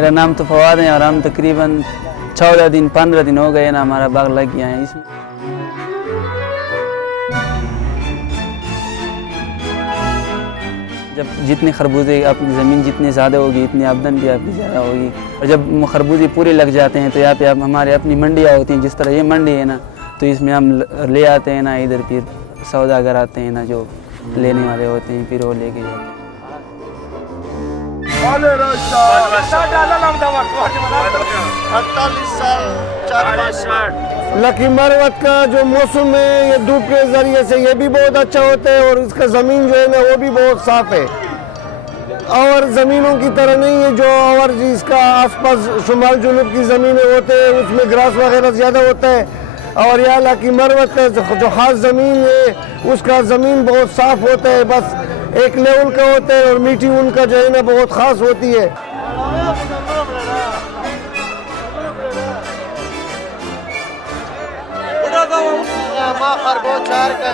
मेरा नाम तो फवाद है और हम तकरीबन 15 दिन हो गए ना, हमारा बाग लग गया है। इसमें जब जितने खरबूजे अपनी ज़मीन जितनी ज़्यादा होगी इतनी आमदन भी आपकी ज़्यादा होगी। और जब खरबूजे पूरे लग जाते हैं तो यहाँ पे आप हमारे अपनी मंडियाँ होती हैं, जिस तरह ये मंडी है ना, तो इसमें हम ले आते हैं ना, इधर फिर सौदागर आते हैं ना, जो लेने वाले होते हैं, फिर वो लेके जाते हैं। लकी मरवत का जो मौसम है ये धूप के ज़रिए से ये भी बहुत अच्छा होता है और इसका ज़मीन जो है ना वो भी बहुत साफ़ है और ज़मीनों की तरह नहीं है जो और जिसका आसपास शुमाल जुनूब की ज़मीनें होते हैं उसमें ग्रास वगैरह ज़्यादा होता है। और यहाँ लकी मरवत का जो ख़ास ज़मीन है उसका ज़मीन बहुत साफ़ होता है, बस एक लेवल का होता है और मिट्टी उनका जो है ना बहुत ख़ास होती है। खरगोश चार का